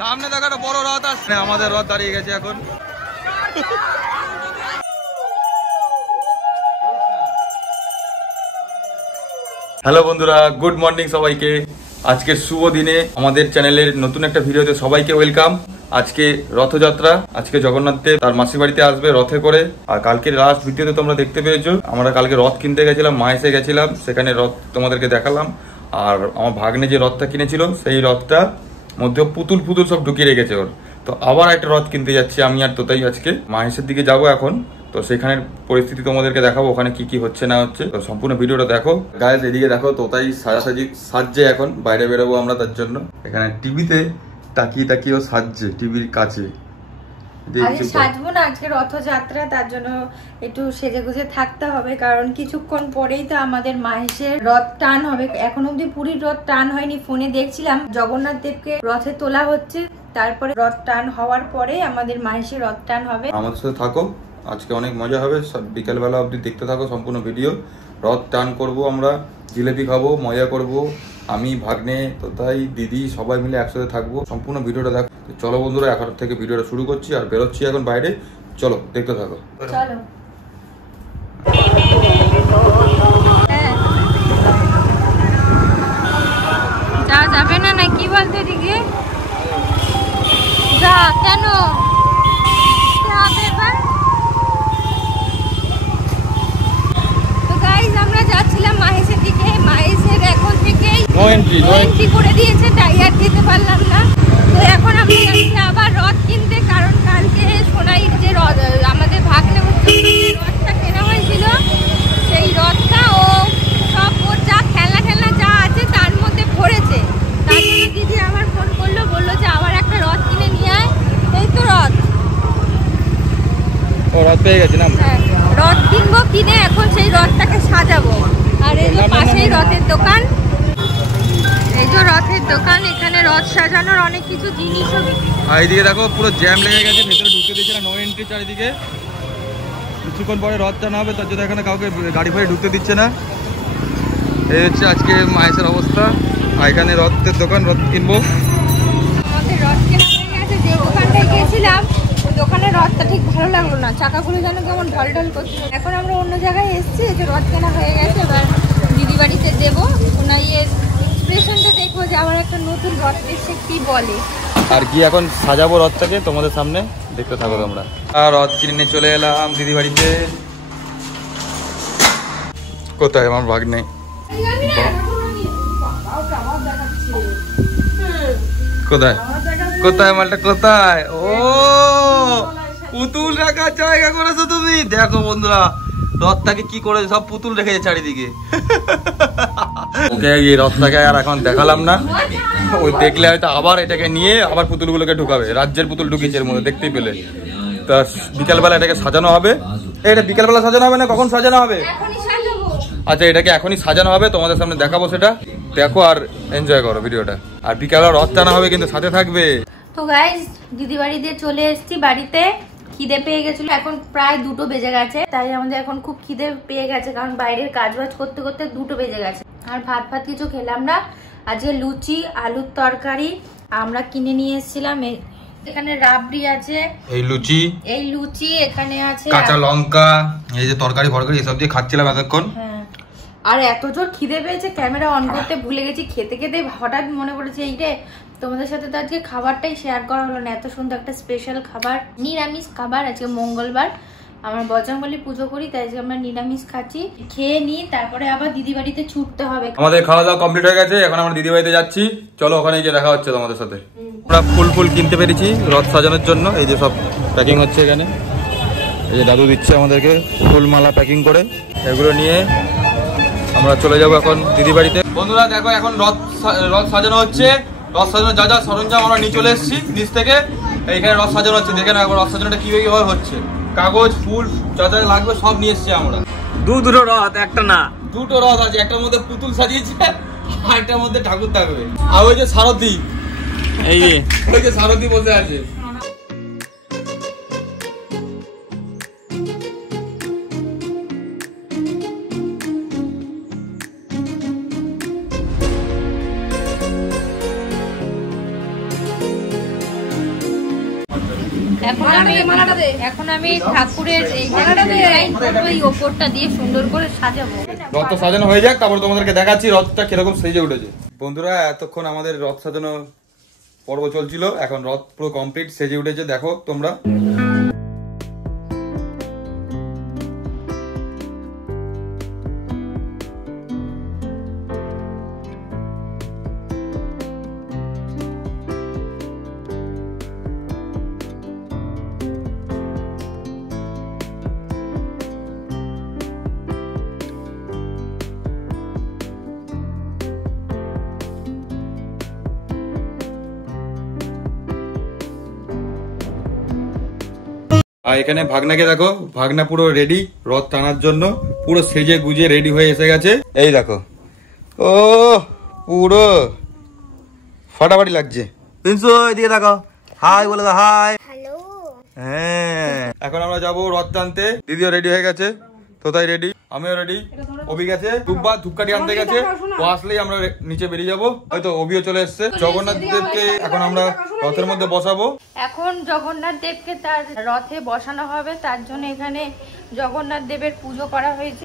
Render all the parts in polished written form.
সামনে দেখো একটা বড় রথ আসছে, আমাদের রথ দাঁড়িয়ে গেছে এখন। হ্যালো বন্ধুরা, গুড মর্নিং সবাইকে। আজকের শুভ দিনে আমাদের চ্যানেলের নতুন একটা ভিডিওতে সবাইকে ওয়েলকাম। আজকে রথযাত্রা, আজকে জগন্নাথ দেব তার মাসির বাড়িতে আসবে রথে করে। আর কালকে লাস্ট ভিডিওতে তোমরা দেখতে পেয়েছো, আমরা কালকে রথ কিনতে গেছিলাম, মাহেশে গেছিলাম, সেখানে রথ তোমাদেরকে দেখালাম। আর আমার ভাগ্নে যে রথটা কিনেছিল সেই রথটা মধ্যে পুতুল পুতুল সব ঢুকিয়ে রেখেছে ওর। তো আবার একটা রথ কিনতে যাচ্ছি আমি আর তোতাই আজকে মাহেশের দিকে যাব এখন। তো সেখানের পরিস্থিতি তোমাদেরকে দেখাবো, ওখানে কি কি হচ্ছে না হচ্ছে। তো সম্পূর্ণ ভিডিওটা দেখো। গাইস এদিকে দেখো, তোতাই সাজছে এখন, বাইরে বেরোবো আমরা তার জন্য। এখানে টিভিতে তাকিয়ে তাকিয়ে ও সাজছে টিভির কাছে। আজকে সাজবো না, আজকে রথযাত্রা, তার জন্য একটু সেজে গুজে থাকতে হবে, কারণ কিছুক্ষণ পরেই তো আমাদের মাহেশের রথ টান হবে। এখন অব্দি পুরীর রথ টান হয়নি, ফোনে দেখছিলাম জগন্নাথ দেবকে রথে তোলা হচ্ছে, তারপরে রথ টান হওয়ার পরে আমাদের মাহেশের রথ টান হবে। আমাদের সাথে থাকো, আজকে অনেক মজা হবে, বিকেলবেলা অবধি দেখতে থাকো সম্পূর্ণ ভিডিও। রথ টান করব আমরা, জিলেপি খাবো, মজা করব, আমি ভাগ্নে তোতাই দিদি সবাই মিলে একসাথে থাকবো। সম্পূর্ণ ভিডিওটা দেখো। চলো বন্ধুরা, এখন থেকে ভিডিওটা শুরু করছি আর বেরোচ্ছি এখন বাইরে। চলো দেখতে থাকো। চলো। যা যাবে না না কি বলতে এদিকে যা, কেন আমরা যাচ্ছিলাম মাহেশের দিকে। মাহেশের এখন থেকে এন্ট্রি করে দিয়েছে, টাইয়ার দিতে পারলাম না। তো এখন আমরা যাচ্ছি আবার রথ কিনতে, কারণ কালকে সোনাইর যে আমাদের ভাগ্নে রথটা কেনা হয়েছিল, সেই রথটা ও সব ওর যা খেলনা যা আছে তার মধ্যে ভরেছে। তার জন্য দিদি আমার ফোন করলো, বললো যে আবার একটা রথ কিনে নিয়ে আয়। এই তো রথ পেয়ে গেছি না, রথ কিনবো, কিনে এখন সেই রথটাকে সাজাবো। আর এই যে পাশেই রথের দোকান, এই যে রথের দোকান, এখানে রথ সাজানোর অনেক কিছু জিনিস। আর এইদিকে দেখো পুরো জ্যাম লেগে গেছে, ভেতরে ঢুকতে দিচ্ছে না, নো এন্ট্রি চারিদিকে। কিছুক্ষণ পরে রথ টানা হবে, তার জন্য এখানে কাউকে গাড়ি ফাড়ি ঢুকতে দিচ্ছে না। এই হচ্ছে আজকে মাহেশের অবস্থা। এখানে রথের দোকান, রথ কিনবো। আমাদের রথ কেনা হয়ে গেছে, যে দোকানটায় গিয়েছিলাম দোকানের রথটা ঠিক ভালো লাগলো না, চাকাগুলো যেন কেমন ঢল ঢল করছে। এখন আমরা অন্য জায়গায় এসেছি, যে রথ কেনা হয়ে গেছে, এবার দিদি বাড়িতে দেবো। সোনাইয়ের এক্সপ্রেশনটা দেখবো যে আমার একটা নতুন রথ এসে কি বলে। আর কি এখন সাজাবো রথটাকে তোমাদের সামনে, দেখতে থাকো তোমরা। আর রথ কিনে চলে এলাম দিদি বাড়িতে। কোথায় আমার ভাগ্নে? কোথায় কোথায় মালটা কোথায়? ও পুতুল রাখার জায়গা করেছো তুমি। দেখো বন্ধুরা, রথটাকে কি করে সব পুতুল রেখেছে চারিদিকে। ওকে এই রথটাকে আর এখন দেখালাম না, ওই দেখলে হয়তো আবার এটাকে নিয়ে আবার পুতুলগুলোকে ঢুকাবে। রাজ্যের পুতুল ঢুকিয়েছে এর মধ্যে, দেখতেই পেলে। তা বিকালবেলা এটাকে সাজানো হবে। এটা বিকালবেলা সাজানো হবে না কখন সাজানো হবে? আচ্ছা, এটাকে এখনই সাজানো হবে, তোমাদের সামনে দেখাবো সেটা। দেখো আর এনজয় করো ভিডিওটা। আর বিকালে রথ টানা হবে, কিন্তু সাথে থাকবে। তো গাইস দিদি বাড়িতে চলে এসেছি, বাড়িতে খিদে পেয়ে গেছিল, এখন প্রায় 2টো বেজে গেছে। তাই আমাদের এখন খুব খিদে পেয়ে গেছে, কারণ বাইরের কাজবাজ করতে করতে 2টো বেজে গেছে। আর ভাত কিছু খেলাম না। আজকে লুচি, আলুর তরকারি আমরা কিনে নিয়ে এসেছিলাম। এখানে রাবড়ি আছে, এই লুচি এখানে আছে, কাঁচা লঙ্কা, এই যে তরকারি ফরকারি এসব দিয়ে খাচ্ছিলাম এতক্ষণ। আর এত জোর খিদে পেয়েছে, ক্যামেরা অন করতে ভুলে গেছি। খেতে খেতে হঠাৎ মনে পড়েছে এই রে, তোমাদের সাথে তো আজকে খাবারটাই শেয়ার করা হলো না। এত সুন্দর একটা স্পেশাল খাবার, নিরামিষ খাবার। আজকে মঙ্গলবার, আমরা বজরংবলী পুজো করি, তাই আজকে আমরা নিরামিষ খাচ্ছি। খেয়ে নিই, তারপরে আবার দিদি বাড়িতে ছুটতে হবে। আমাদের খাওয়া দাওয়া কমপ্লিট হয়ে গেছে, এখন আমরা দিদি বাড়িতে যাচ্ছি। চলো ওখানে গিয়ে দেখা হচ্ছে তোমাদের সাথে। আমরা ফুল কিনতে পেরেছি রথ সাজানোর জন্য। এই যে সব প্যাকিং হচ্ছে এখানে, এই যে দাদু দিচ্ছে আমাদেরকে ফুল মালা প্যাকিং করে। এগুলো নিয়ে আমরা চলে যাবো এখন দিদি বাড়িতে। বন্ধুরা দেখো, এখন রথ সাজানো হচ্ছে। রথ সাজানো যা যা সরঞ্জাম আমরা নিয়ে চলে এসেছি নিচ থেকে। এইখানে রথ সাজানো হচ্ছে, দেখে না রথ সাজানোটা কিভাবে হচ্ছে। কাগজ ফুল যা যা লাগবে সব নিয়ে এসেছি আমরা। দুটো রথ, একটা না, 2টো রথ আছে। একটার মধ্যে পুতুল সাজিয়েছে, আর একটার মধ্যে ঠাকুর থাকবে। আর ওই যে সারথি, ওই যে সারথি বসে আছে। এখন আমি ঠাকুরের এই ওপরটা দিয়ে সুন্দর করে সাজাবো। রথ সাজানো হয়ে যাক, তারপর তোমাদেরকে দেখাচ্ছি রথটা কিরকম সেজে উঠেছে। বন্ধুরা এতক্ষণ আমাদের রথ সাজানো পর্ব চলছিল, এখন রথ পুরো কমপ্লিট সেজে উঠেছে, দেখো তোমরা। আর এখানে ভাগনাকে দেখো, ভাগনা পুরো রেডি রথ টানার জন্য, পুরো সেজে গুজে রেডি হয়ে এসে গেছে। এই দেখো, ও পুরো ফাটাফাটি লাগছে। পিন্সু এদিকে দেখো, হাই বলে দাও, হাই। হ্যাঁ, এখন আমরা যাবো রথ টানতে। দিদিও রেডি হয়ে গেছে, তোতাই রেডি, আমিও রেডি। অভি গেছে ধূপকাঠি আনতে গেছে, ও আসলেই আমরা নিচে বেরিয়ে যাবো। হয়তো অভিও চলে এসছে। জগন্নাথ দেবকে এখন আমরা রথের মধ্যে বসাবো। এখন জগন্নাথ দেবকে তার রথে বসানো হবে, তার জন্য এখানে জগন্নাথ দেবের পুজো করা হয়েছে।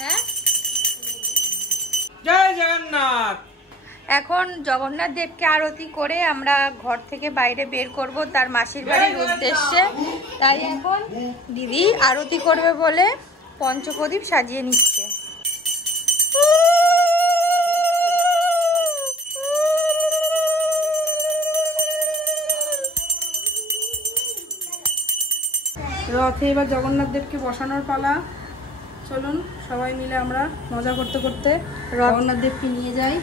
হ্যাঁ, জয় জগন্নাথ। এখন জগন্নাথ দেবকে আরতি করে আমরা ঘর থেকে বাইরে বের করব তার মাসির বাড়ির উদ্দেশ্যে। তাই এখন দিদি আরতি করবে বলে পঞ্চপ্রদীপ সাজিয়ে নিচ্ছে। রথে এবার জগন্নাথ দেবকে বসানোর পালা। চলুন সবাই মিলে আমরা মজা করতে করতে জগন্নাথ দেবকে নিয়ে যাই।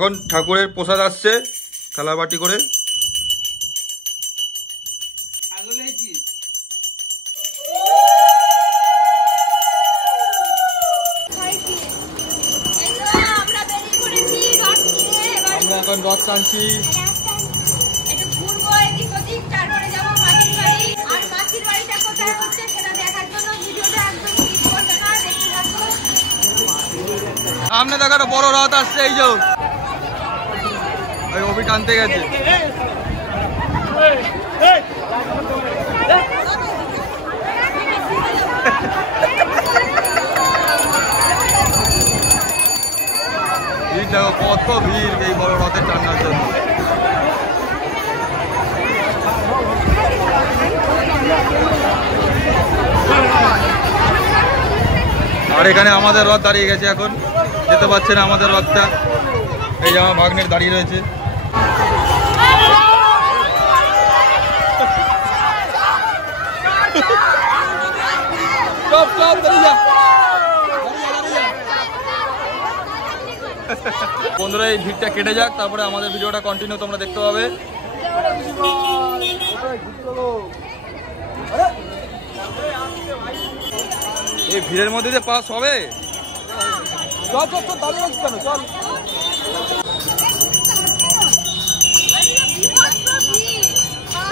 এখন ঠাকুরের প্রসাদ আসছে থালা বাটি করে। আমরা এখন রথ টানছি। একটু ঘুরবো এদিক ওদিক, তারপরে যাবো মাসির বাড়ি। আর মাসির বাড়িটা কোথায় হচ্ছে সেটা দেখার জন্য ভিডিওটা একদম স্কিপ করবে না, দেখতে থাকো। সামনে দেখো একটা বড় রথ আসছে, এই যে ওই অভি টানতে গেছে। ভিড় দেখো, কত ভিড় এই বড় রথের টানার জন্য। আর এখানে আমাদের রথ দাঁড়িয়ে গেছে, এখন যেতে পারছে না আমাদের রথটা। এই যে আমার ভাগ্নের দাঁড়িয়ে রয়েছে। বন্ধুরা এই ভিড়টা কেটে যাক, তারপরে আমাদের ভিডিওটা কন্টিনিউ তোমরা দেখতে পাবে। এই ভিড়ের মধ্যে যে পাস হবে।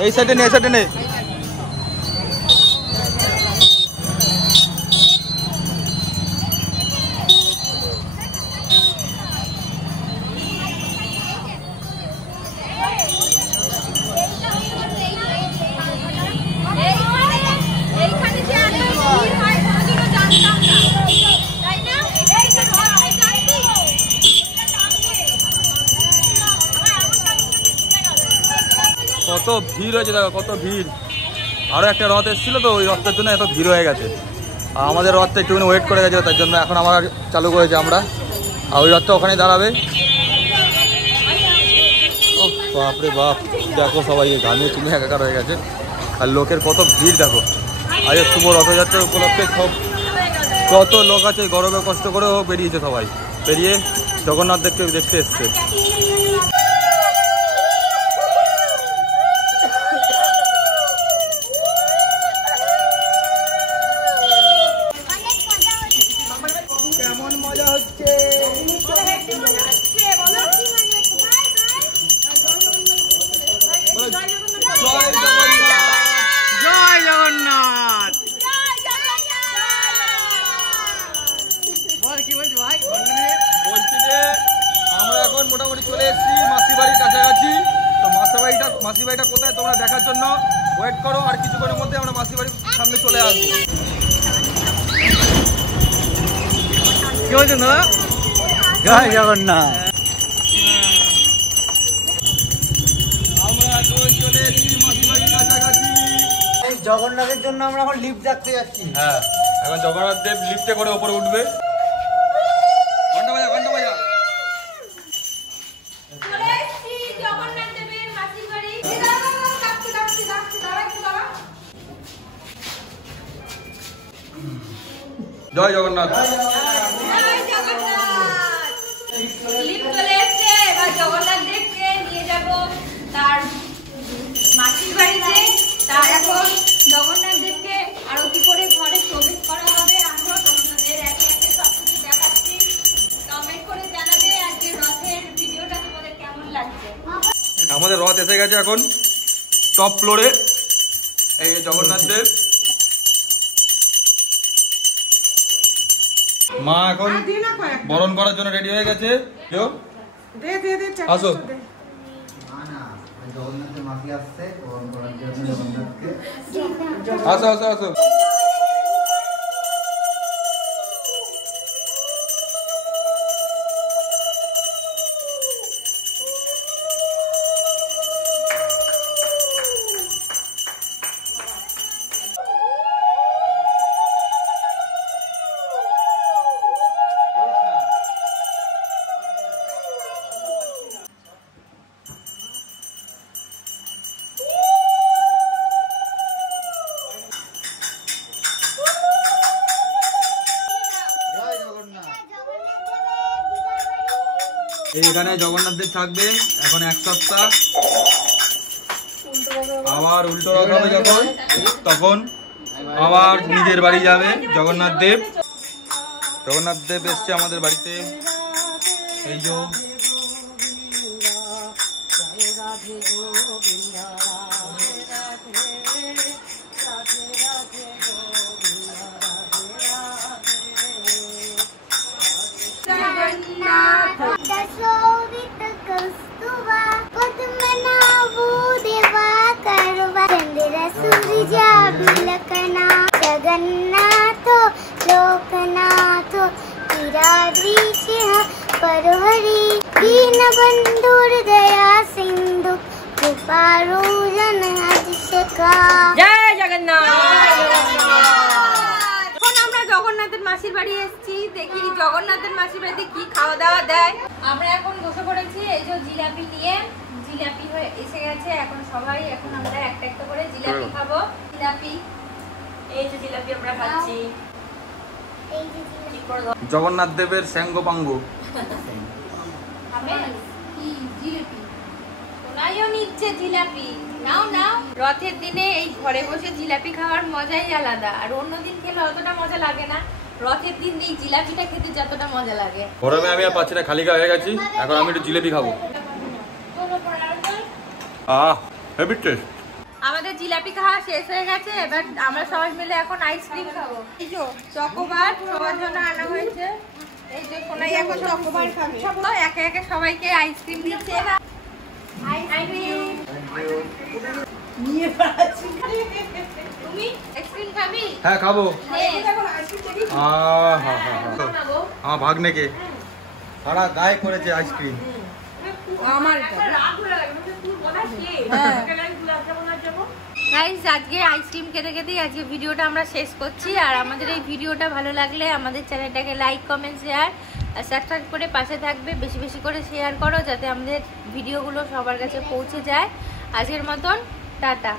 এই সাইডে নেই, এই সাইডে নেই। এইখানে যে এত ভিড় হয় কোনোদিনও জানতাম না, তাই না? কত ভিড় হয়েছে দেখো, কত ভিড়। আরো একটা রথ এসেছিল তো, ওই রথের জন্য এত ভিড় হয়ে গেছে। আর আমাদের রথটা একটুখানি ওয়েট করে গেছে, তার জন্য এখন আমরা চালু করেছি আমরা। আর ওই রথটা ওখানে দাঁড়াবে। ও বাপরে বাপ, দেখো সবাই ঘামিয়ে চুনে একাকার হয়ে গেছে। আর লোকের কত ভিড় দেখো। আজ শুভ রথযাত্রার উপলক্ষে সব কত লোক আছে, গরমে কষ্ট করে হোক বেরিয়েছে সবাই, বেরিয়ে জগন্নাথ দেবকে দেখতে এসছে। মাসির বাড়িটা কোথায় তোমরা দেখার জন্য ওয়েট করো, আর কিছুক্ষণের মধ্যে আমরা মাসির বাড়ির সামনে চলে আসবো। কি বলছেন দাদা? জয় জগন্নাথ। আমরা এখন চলে এসেছি মাসির বাড়ির কাছাকাছি। এই জগন্নাথের জন্য আমরা এখন লিফট দেখতে যাচ্ছি। হ্যাঁ, এখন জগন্নাথ দেব লিফটে করে ওপরে উঠবে। ঘন্টা বাজা, ঘন্টা বাজা। চলে এসেছি জগন্নাথ দেবের মাসির বাড়ি। এই দাঁড়া, ডাকছি, দাঁড়া একটু দাঁড়া। জয় জগন্নাথ। জয় জগন্নাথ। লিফট চলে এসেছে, এবার জগন্নাথ দেবকে নিয়ে যাব তার মাসির বাড়িতে। তার এখন জগন্নাথ দেবকে আরতি করে ঘরে প্রবেশ করা হবে। আমরা তোমাদের একে একে সবকিছু দেখাচ্ছি। কমেন্ট করে জানাবে আজকে রথের ভিডিওটা তোমাদের কেমন লাগছে। আমাদের রথ এসে গেছে এখন টপ ফ্লোরে। এই জগন্নাথ দেব, মা এখন বরণ করার জন্য রেডি হয়ে গেছে। আসো। না না, জগন্নাথের মাসি আসছে বরণ করার জন্য জগন্নাথকে। আসো আসো আসো। জয় জগন্নাথ। এইখানে জগন্নাথ দেব থাকবে এখন এক সপ্তাহ। আবার উল্টো রথ হবে যখন, তখন আবার নিজের বাড়ি যাবে জগন্নাথ দেব। জগন্নাথ দেব এসছে আমাদের বাড়িতে। এই যে दशोवित कस्तुवा पद्मनाभो दिवाकरवा चंद्र सूर्या बिलकना जगन्नाथो लोकनाथो गिराधीशः परहरि दीनबन्धुर दया सिंधु कृपारो जनहितका। জয় জগন্নাথ। এখন আমরা জগন্নাথের মাসির বাড়ি এসেছি। দেখি জগন্নাথের মাসির বাড়িতে কি খাওয়া দাওয়া দেয়। আমরা এখন বসে পড়েছি এই যে জিলাপি নিয়ে। জিলাপি হয়ে এসে গেছে। এখন সবাই এখন আমরা একটা একটা করে জিলাপি খাবো। জিলাপি, এই যে জিলাপি আমরা খাচ্ছি। জগন্নাথ দেবের স্যাঙ্গ পাঙ্গ। সোনাইও নিচ্ছে জিলাপি। নাও নাও। রথের দিনে এই ঘরে বসে জিলাপি খাওয়ার মজাই আলাদা। আর অন্যদিন খেলে অতটা মজা লাগে না। রথের দিন এই জিলাপিটা খেতে যতটা মজা লাগে। গরমে আমি আর পাচ্ছি না, খালি গায়ে হয়ে গেছি। এখন আমি একটু জিলেপি খাবো। Heavy taste. আমাদের জিলাপি খাওয়া শেষ হয়ে গেছে। এবার আমরা সবাই মিলে এখন আইসক্রিম খাবো। এই যে চকোবার সবার জন্য আনা হয়েছে। এই যে সোনাই এখন চকোবার খাবে। সবাই একে একে সবাইকে আইসক্রিম দিচ্ছে। তুমি আইসক্রিম খাবি? হ্যাঁ খাবো। নে। আমার ভাগ্নেকে সারা গায়ে করেছে আইসক্রিম। গাইস, আজকে আইসক্রিম খেতে খেতেই আজকে ভিডিওটা আমরা শেষ করছি। আর আমাদের এই ভিডিওটা ভালো লাগলে আমাদের চ্যানেলটাকে লাইক, কমেন্ট, শেয়ার আর সাবস্ক্রাইব করে পাশে থাকবে। বেশি বেশি করে শেয়ার করো যাতে আমাদের ভিডিওগুলো সবার কাছে পৌঁছে যায়। আজকের মতন টাটা।